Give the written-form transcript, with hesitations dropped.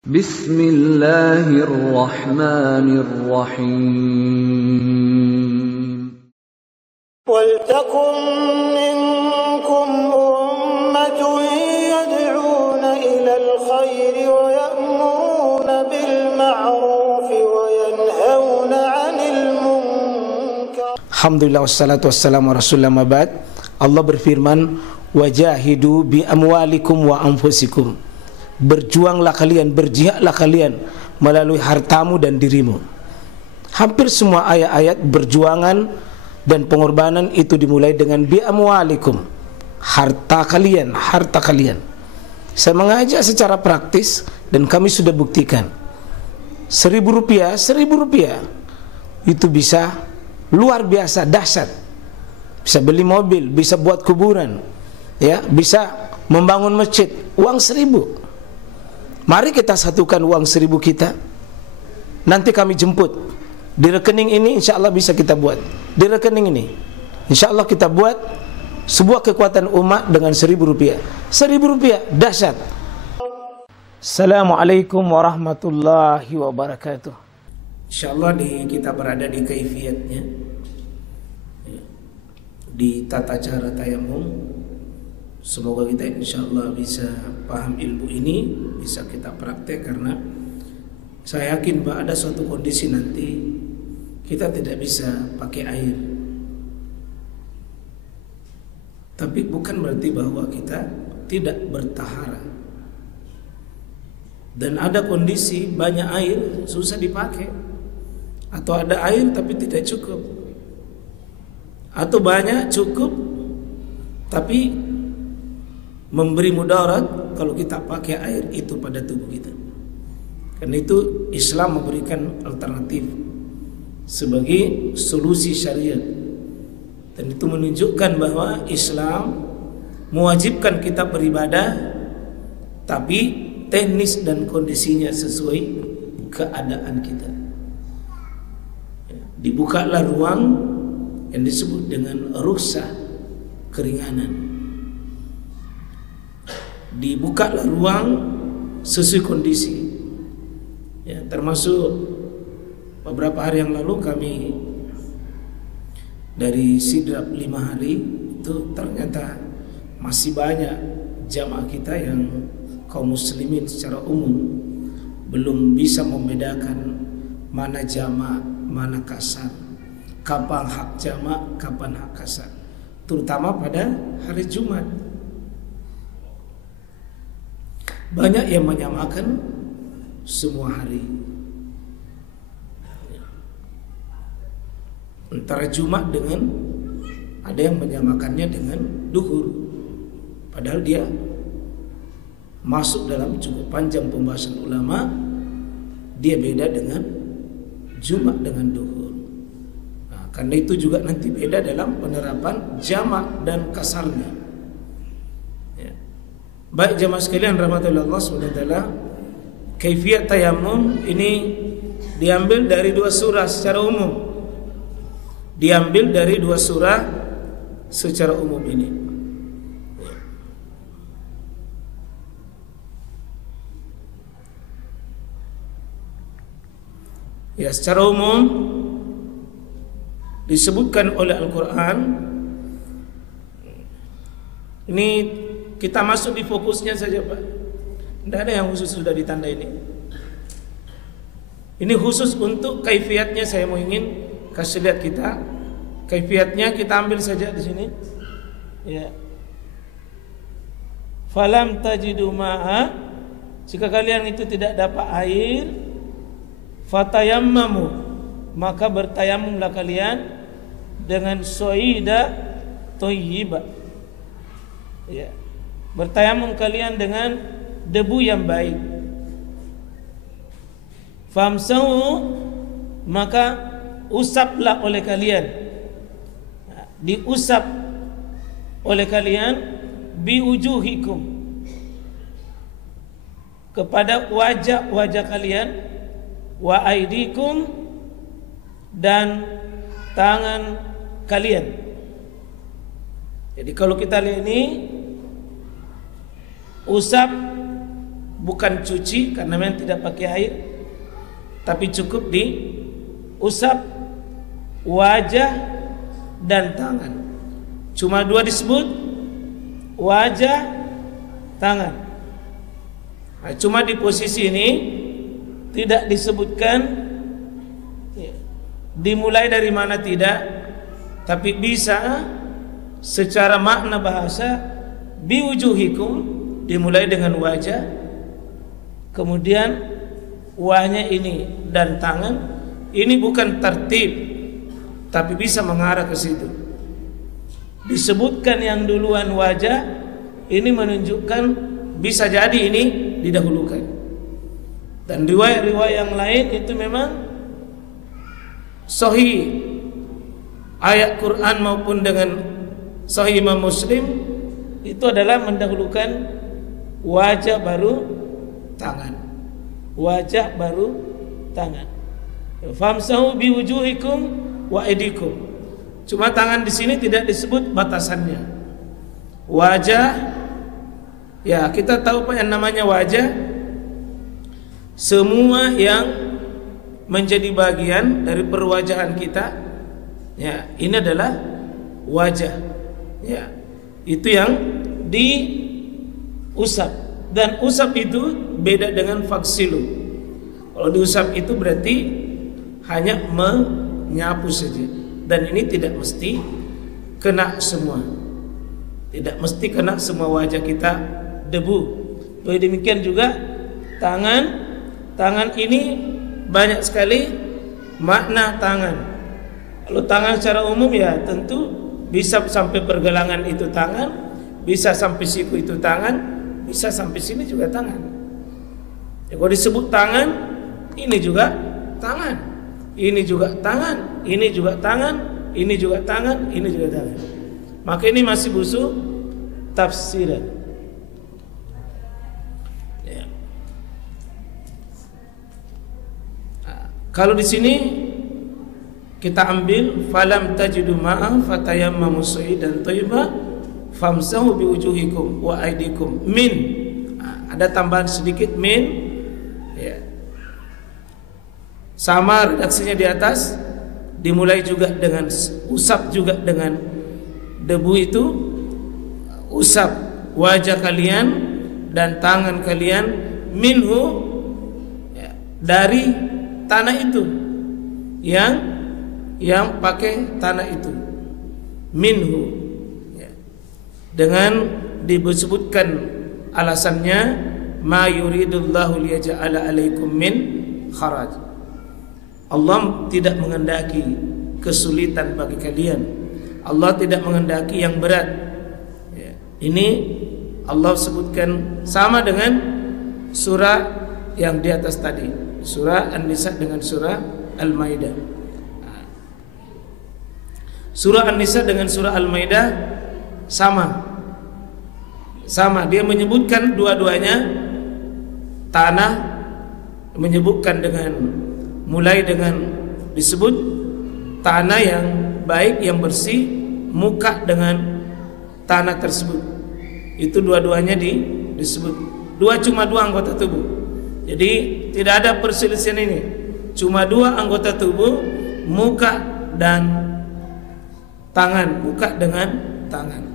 Bismillahirrahmanirrahim. Waltakum minkum ummatun yad'una ilal khairi wa ya'muruna bil ma'rufi wa yanhauna 'anil munkar. Alhamdulillah wassalatu wassalamu ala rasulillah ma ba'd. Allah berfirman, wajahidu bi amwalikum wa anfusikum. Berjuanglah kalian, berjihadlah kalian melalui hartamu dan dirimu. Hampir semua ayat-ayat berjuangan dan pengorbanan itu dimulai dengan bi amwalikum, harta kalian, harta kalian. Saya mengajak secara praktis dan kami sudah buktikan. Rp1.000 itu bisa luar biasa dahsyat. Bisa beli mobil, bisa buat kuburan, ya, bisa membangun masjid. Uang 1.000. Mari kita satukan uang 1.000 kita. Nanti kami jemput. Di rekening ini insya Allah bisa kita buat. Di rekening ini insya Allah kita buat sebuah kekuatan umat dengan Rp1.000. Rp1.000 dahsyat. Assalamualaikum warahmatullahi wabarakatuh. Insya Allah kita berada di kaifiyatnya, di tata cara tayamum. Semoga kita insya Allah bisa paham ilmu ini, bisa kita praktek, karena saya yakin bahwa ada suatu kondisi nanti kita tidak bisa pakai air. Tapi bukan berarti bahwa kita tidak bertahara. Dan ada kondisi banyak air susah dipakai, atau ada air tapi tidak cukup, atau banyak cukup tapi memberi mudarat kalau kita pakai air itu pada tubuh kita. Karena itu Islam memberikan alternatif sebagai solusi syariat. Dan itu menunjukkan bahwa Islam mewajibkan kita beribadah, tapi teknis dan kondisinya sesuai keadaan kita. Dibukalah ruang yang disebut dengan rukhsah, keringanan. Dibukalah ruang sesuai kondisi, ya, termasuk beberapa hari yang lalu kami dari sidrap 5 hari itu ternyata masih banyak jamaah kita yang kaum muslimin secara umum belum bisa membedakan mana jamak, mana kasar, kapan hak jamak, kapan hak kasar, terutama pada hari Jumat. Banyak yang menyamakan semua hari, antara Jumat dengan, ada yang menyamakannya dengan duhur, padahal dia masuk dalam cukup panjang pembahasan ulama. Dia beda dengan Jumat dengan duhur. Nah, karena itu juga nanti beda dalam penerapan jamak dan kasarnya. Baik jamaah sekalian rahmatullah Allah SWT, kaifiyat tayamum ini diambil dari 2 surah secara umum. Diambil dari 2 surah secara umum ini. Ya, secara umum disebutkan oleh Al-Quran. Ini kita masuk di fokusnya saja, Pak. Tidak ada yang khusus sudah ditanda ini. Ini khusus untuk kaifiyatnya, saya mau ingin kasih lihat kita. Kaifiyatnya kita ambil saja di sini. Ya. Falam tajidu ma'a, jika kalian itu tidak dapat air, fatayammamu, maka bertayamumlah kalian dengan soida thayyibah. Ya. Bertayamum kalian dengan debu yang baik. Famsahu, maka usaplah oleh kalian, diusap oleh kalian, biujuhikum, kepada wajah-wajah kalian, wa aidikum, dan tangan kalian. Jadi kalau kita lihat ini, usap bukan cuci karena memang tidak pakai air, tapi cukup diusap wajah dan tangan. Cuma dua disebut, wajah, tangan. Nah, cuma di posisi ini tidak disebutkan dimulai dari mana, tidak, tapi bisa secara makna bahasa biwujuhikum, dimulai dengan wajah, kemudian wahnya ini dan tangan. Ini bukan tertib, tapi bisa mengarah ke situ. Disebutkan yang duluan wajah, ini menunjukkan bisa jadi ini didahulukan. Dan riwayat-riwayat yang lain itu memang sahih, ayat Quran maupun dengan sahih Imam Muslim, itu adalah mendahulukan wajah baru tangan. Wajah baru tangan. Famsahu biwujuhikum wa aydikum. Cuma tangan di sini tidak disebut batasannya. Wajah, ya kita tahu apa yang namanya wajah. Semua yang menjadi bagian dari perwajahan kita, ya ini adalah wajah. Ya, itu yang diusap. Dan usap itu beda dengan faksilu. Kalau diusap itu berarti hanya menyapu saja. Dan ini tidak mesti kena semua. Tidak mesti kena semua wajah kita debu. Demikian juga tangan. Tangan ini banyak sekali makna tangan. Kalau tangan secara umum ya tentu bisa sampai pergelangan itu tangan, bisa sampai siku itu tangan, bisa sampai sini juga tangan. Ya, kalau disebut tangan, ini juga tangan. Ini juga tangan, ini juga tangan, ini juga tangan, ini juga tangan. Maka ini masih butuh tafsiran. Ya. Nah, kalau di sini kita ambil falam tajidu ma'a fatayammamu sa'idan thayyiban famsahu biwujuhikum wa aydikum min. Nah, ada tambahan sedikit min. Ya. Sama redaksinya di atas, dimulai juga dengan usap juga dengan debu itu, usap wajah kalian dan tangan kalian minhu, ya, dari tanah itu, yang pakai tanah itu, minhu, ya. Dengan disebutkan alasannya ma yuridullahu liyaj'ala alaikum min kharaj. Allah tidak menghendaki kesulitan bagi kalian. Allah tidak menghendaki yang berat. Ya. Ini Allah sebutkan sama dengan surah yang di atas tadi, surah An-Nisa dengan surah Al-Maidah. Surah An-Nisa dengan surah Al-Maidah sama. Dia menyebutkan dua-duanya tanah, menyebutkan dengan mulai dengan disebut tanah yang baik, yang bersih, muka dengan tanah tersebut. Itu dua-duanya disebut. Cuma dua anggota tubuh. Jadi tidak ada perselisihan ini. Cuma dua anggota tubuh, muka dan tangan, muka dengan tangan.